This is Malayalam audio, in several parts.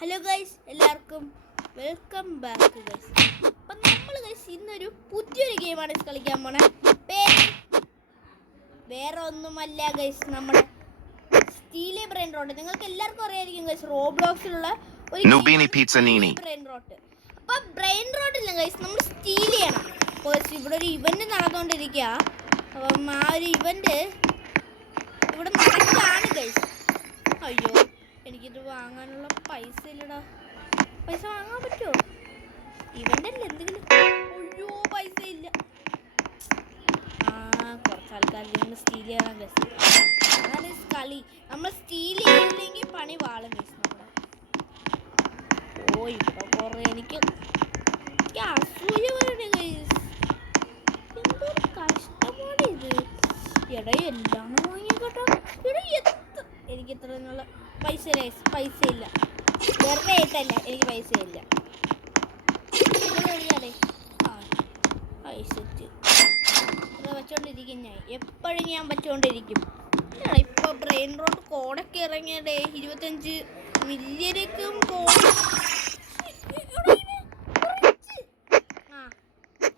ഹലോ ഗൈസ്, എല്ലാവർക്കും വെൽക്കം ബാക്ക് ഗൈസ്. അപ്പം നമ്മൾ ഗൈസ് ഇന്നൊരു പുതിയൊരു ഗെയിമാണ് കളിക്കാൻ പോണേ. വേറെ ഒന്നുമല്ല ഗൈസ്, നമ്മുടെ സ്റ്റീലി ബ്രെയിൻ റോട്ട്. നിങ്ങൾക്ക് എല്ലാവർക്കും അറിയായിരിക്കും ഗൈസ്, റോബ്ലോക്സിലുള്ള ഒരു ബ്രെയിൻ റോട്ട്. അപ്പം ബ്രെയിൻ റോട്ടില്ല ഗൈസ്, നമ്മൾ സ്റ്റീൽ ചെയ്യണം. അപ്പോൾ ഇവിടെ ഒരു ഇവന്റ് നടന്നുകൊണ്ടിരിക്കുക. അപ്പം ആ ഒരു ഇവന്റ് ഇവിടെ നടക്കാണ് ഗൈസ്. അയ്യോ, എനിക്കിത് വാങ്ങാനുള്ള പൈസ ഇല്ലടാ. പൈസ വാങ്ങാൻ പറ്റുമോ? ഇവൻ്റെ അല്ലേ എന്തെങ്കിലും. അയ്യോ, പൈസ ഇല്ല. കുറച്ച് ആൾക്കാർ നിന്ന് സ്റ്റീൽ ചെയ്യാൻ ഗസ്. അതാണ് കളി. നമ്മൾ സ്റ്റീൽ ചെയ്യില്ലെങ്കിൽ പണി വാളും ഗസ് നമ്മുടെ. ഓ, ഇവിടെ കുറേ എനിക്ക് അസൂയ വരണേ ഗൈസ്. എന്തൊരു കഷ്ടമാണ് ഇത്. എടാ എല്ലാം വാങ്ങിക്കോട്ടോ. എനിക്ക് ഇത്ര പൈസ ഇല്ല. വെറുതെ ആയിട്ടല്ല, എനിക്ക് പൈസ ഇല്ല. വെച്ചോണ്ടിരിക്കും ഞാൻ എപ്പോഴും. ഞാൻ വെച്ചോണ്ടിരിക്കും. ഇപ്പൊ ബ്രെയിൻ റോട്ട് കോഡൊക്കെ ഇറങ്ങിയടേ. 25 മില്യനക്കും കോഡ്.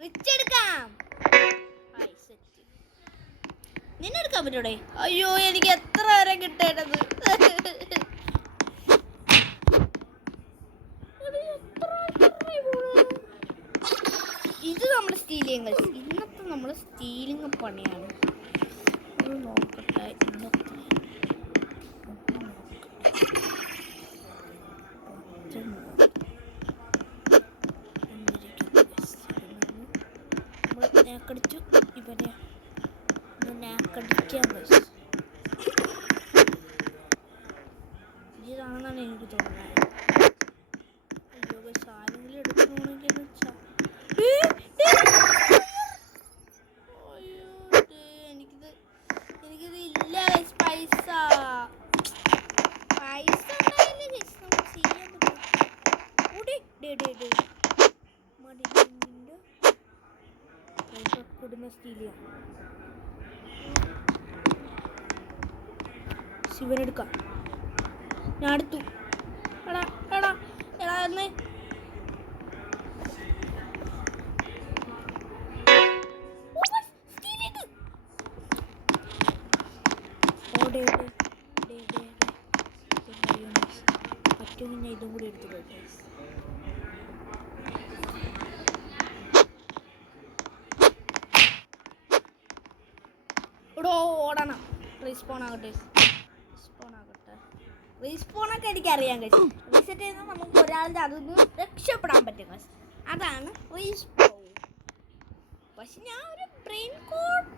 റിച്ച് എടുക്കാം. നിന്നെടുക്കാൻ പറ്റൂടെ? അയ്യോ, എനിക്ക് എത്ര വരെ കിട്ടേണ്ടത്. ഇത് നമ്മൾ സ്റ്റീലിങ്. ഇന്നത്തെ നമ്മൾ സ്റ്റീലിങ് പണിയാണ്. നോക്കട്ടെ ഇന്നത്തെ നാക്കടിച്ചു. ഇവരെ നാക്കടിക്കാൻ പറ്റും. ഇതാണെന്നാണ് എനിക്ക് തോന്നുന്നത്. അയ്യോ, സാധനങ്ങൾ എടുക്കണമെങ്കിൽ വെച്ചാൽ എനിക്കിത് ഇല്ല. പൈസ ഉണ്ടായില്ലേ നമുക്ക് ചെയ്യാൻ പറ്റും. കൊടുന്ന സ്റ്റീലിയ ശിവനെടുക്കാം. ഞാൻ എടുത്തു. എടാ എന്ന് പറ്റുമെങ്കിൽ ഞാൻ ഇതും കൂടി എടുത്തിട്ട് ഇവിടെ ഓടണം. റീസ്പോൺ ആകട്ടെ. റീസ്പോണൊക്കെ എനിക്കറിയാൻ കഴിയും. റീസെറ്റ് ചെയ്യുന്നത് നമുക്ക് ഒരാളുടെ അതൊന്ന് രക്ഷപ്പെടാൻ പറ്റും. അതാണ് റീസ്പോൺ. പക്ഷെ ഞാൻ ഒരു ബ്രെയിൻ കോട്ട്.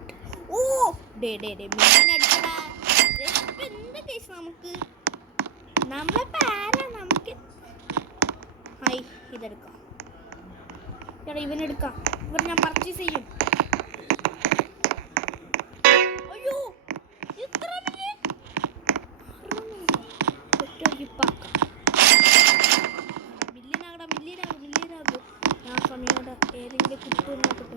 ഓ മീനടിച്ചടാ. എന്ത് കേസ് നമുക്ക് നമ്മളിപ്പോൾ ആരാ? നമുക്ക് ഇതെടുക്കാം. ചേട്ടാ ഇവനെടുക്കാം. ഇവർ ഞാൻ പർച്ചേസ് ചെയ്യും. അയ്യോ, ഇത്ര മില്യനാകും. ഞാൻ സമയോടെ ഏതെങ്കിലും കുട്ടി നോക്കട്ടെ.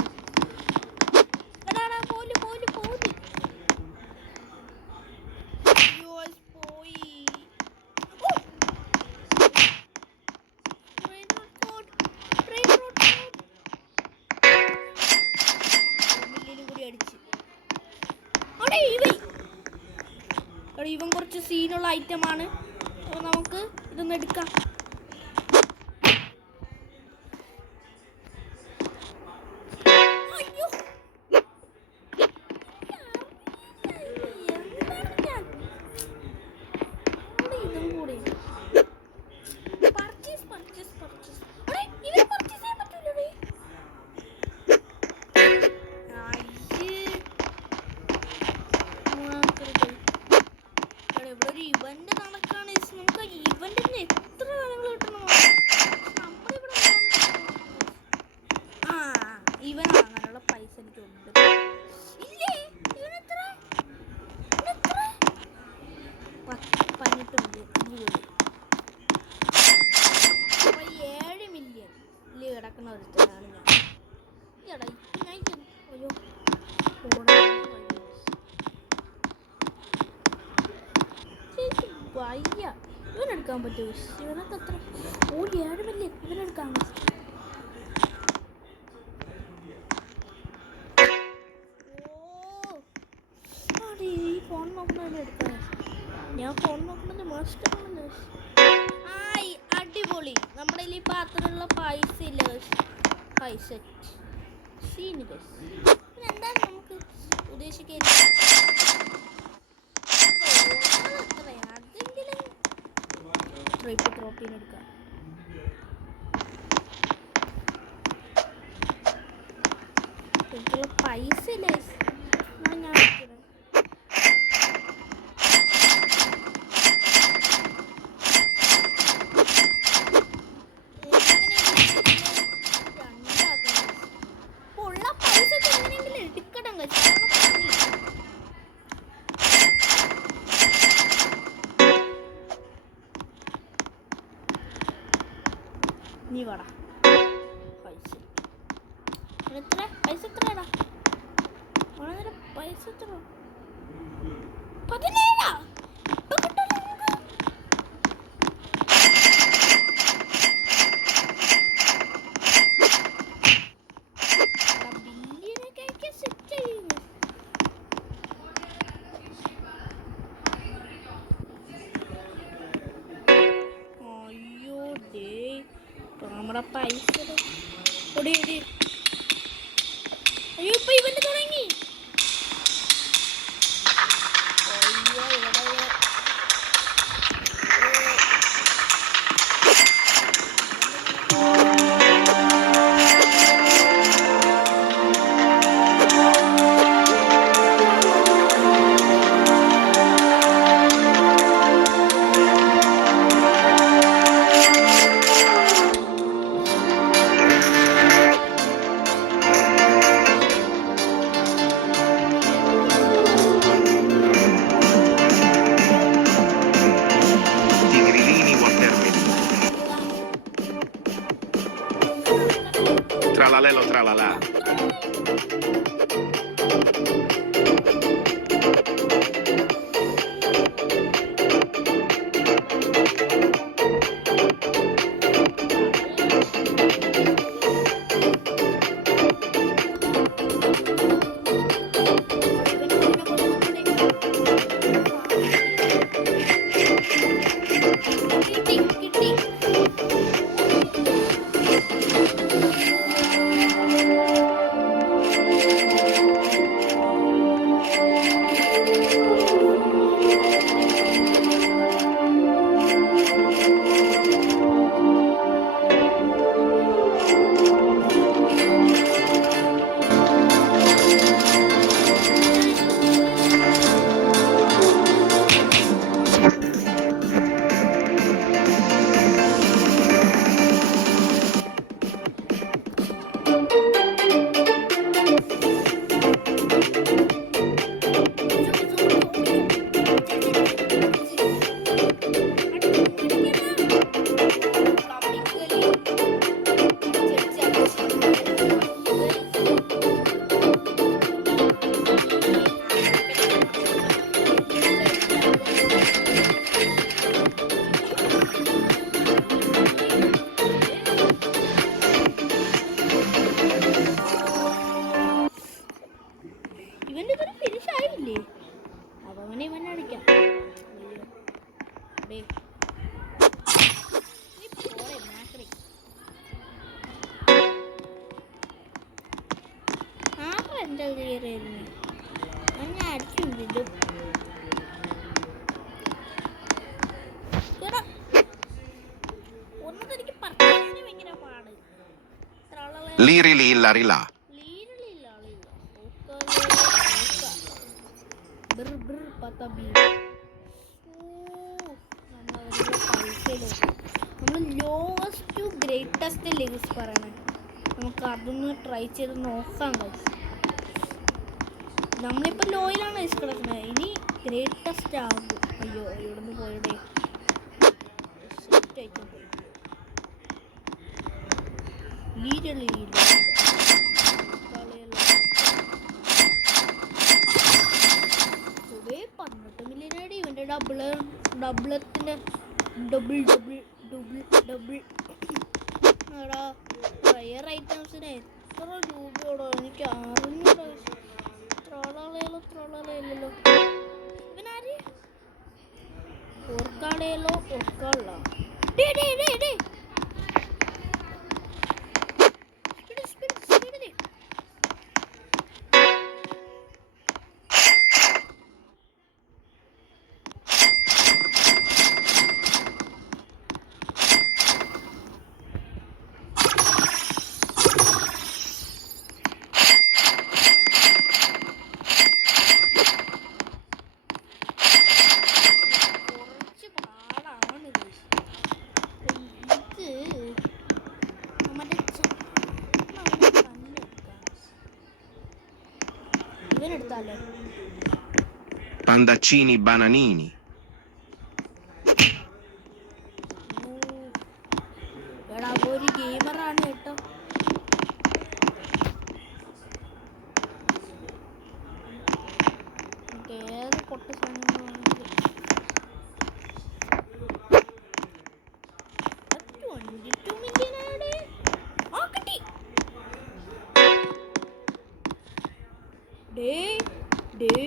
ഇവൻ കുറച്ച് സീനുള്ള ഐറ്റമാണ്. അപ്പോൾ നമുക്ക് ഇതൊന്ന് എടുക്കാം. ഇവന്റ് നടക്കാണ്. നമുക്ക് ഇവന്റിന് എത്ര കാര്യങ്ങൾ കിട്ടണം. ഇവൻ വാങ്ങാനുള്ള പൈസ എനിക്കുണ്ട്. ഇല്ലേ, ഇവനെത്ര 18 മില്യൺ. 7 മില്യൺ കിടക്കുന്ന ഒരുത്തനാണ് ഞാൻ. അയ്യോ, വയ്യ. ഇവനെടുക്കാൻ പറ്റുമോ? ഇവനൊക്കെ അത്ര 7 മില്യൺ ഇവനെടുക്കാൻ. ഈ ഫോൺ നോക്കണ എടുക്കാൻ. ഞാൻ ഫോൺ നോക്കുന്നത് മാസ്റ്ററാണ്. ആയി അടിപൊളി. നമ്മുടെ ഈ പാത്രത്തിലുള്ള പൈസ ഇല്ല. പൈസ സീന് എന്താണ് നമുക്ക് ഉദ്ദേശിക്കുന്നത്? അതെങ്കിലും ട്രോഫീന് എടുക്കാം. എനിക്കുള്ള പൈസ ഇല്ല. ഞാൻ നീ വാടാ. പൈസ എത്ര? പൈസ എത്രയാടാ? പൈസ എത്ര? 17. നമ്മുടെ പൈസ അയ്യോ ഇപ്പൊ ഇവന്റ് തുടങ്ങി. Tralalelo tralala. Liri lilla rilla. നമ്മൾ ലോവസ്റ്റ് ടു ഗ്രേറ്റസ്റ്റ് ലിങ്സ് പറയണേ. നമുക്ക് അതൊന്ന് ട്രൈ ചെയ്ത് നോക്കാം. നമ്മളിപ്പോൾ ലോയിലാണ് കിടക്കുന്നത്. ഇനി ഗ്രേറ്റസ്റ്റ് ആകും. അയ്യോ ഇവിടെ നിന്ന് പോയടേ. സെറ്റ് ആയിട്ട് പോയി. ലീഡർ 18 മില്യൺ അടി. ഇവൻ്റെ ഡബിള് ഡബിളത്തിന് ഡബിൾ ഡബിൾ ഡബിൾ ഡബിൾ. എടാ റയർ ഐറ്റംസിന് എത്ര രൂപയോടോ എനിക്ക് അറിഞ്ഞൂടാ. ത്രളയില്ലല്ലോ. ഇവനാര്? ഓർക്കാളേലോ ഓർക്കാള. സ്പീഡില്. ഇവനെടുത്താലോ? Pandaccini bananini. എടാ ഒരു ഗെയിമറാണ് കേട്ടോ. ഏത് പൊട്ട സാധനങ്ങളാണെങ്കിലും 22 മില്യൺ ആണ്. ആ കിട്ടി. ഡേ